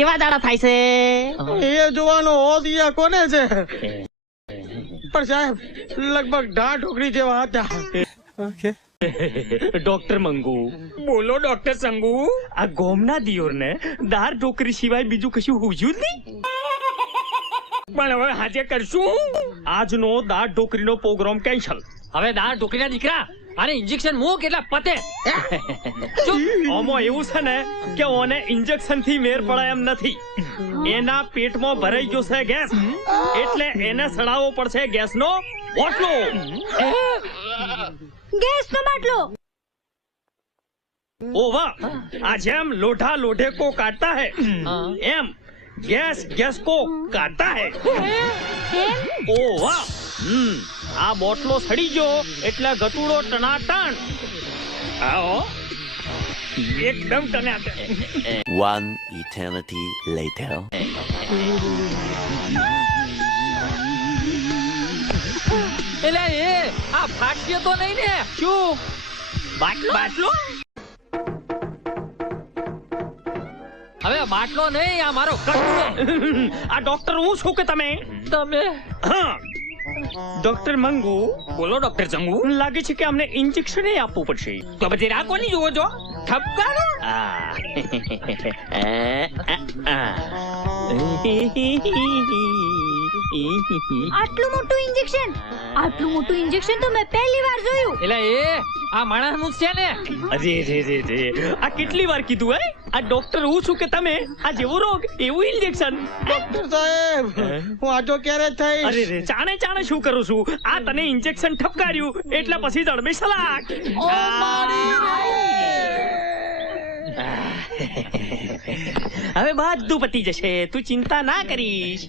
કેવા દાડા થાય છે એ જોવાનો હોદિયા કોને છે? પણ સાહેબ લગભગ ઢા ઢોકરી જેવા હતા. ડોક્ટર મંગુ. બોલો ડોક્ટર સંગુ. આ ગોમના દિયોરને દાર ઢોકરી સિવાય બીજું કશું હુજ્યું જ નહીં. પણ હવે હાજે કરશું. આજનો દાળ ઢોકરીનો પ્રોગ્રામ કેન્સલ. હવે દાળ ઢોકરીના દીકરા અને ઇન્જેક્શન મૂક એટલે પતે. આમાં એવું છે ને કે ઓને ઇન્જેક્શન થી મેર પડાય એમ નથી. એના પેટમાં ભરાઈ ગયો છે ગેસ, એટલે એને સડાવવો પડશે ગેસનો બોટલો. ગેસનો બાટલો. ઓ વાહ, આ જેમ લોઢા લોઢે કો કાટતા હે એમ ગેસ ગેસ કો કાટતા હે. ઓ વાહ, આ બોટલો સડી ગયો એટલે ગટુડો ટનાટણ. આવો એકદમ ટનાટણ. One eternity later. એટલે એ આ ફાટ્યો તો નહીં ને? શું બાટલો? હવે બાટલો નહીં, આ મારો કટકો. આ ડોક્ટર હું છું કે તમે? તમે હા, ડોક્ટર મંગુ. બોલો ડોક્ટર ચંગુ. લાગે છે કે અમને ઇન્જેક્શન આપવું પડશે. તો પછી આ કોની જોવો છો? ઠપકારો. આટલું મોટું ઇન્જેક્શન તો મેં પહેલી વાર જોયું. એટલે એ આ માણસનું જ છે ને? અરે રે રે રે, આ કેટલી વાર કીધું હે? આ ડોક્ટર હું છું કે તમે? આ જેવો રોગ એવું ઇન્જેક્શન. ડોક્ટર સાહેબ હું આજો ક્યારે થઈશ? અરે રે, ચાણે ચાણે શું કરું છું? આ તને ઇન્જેક્શન ઠપકાર્યું એટલે પછી જડબે સલાક. હવે બધું પતી જશે, તું ચિંતા ના કરીશ.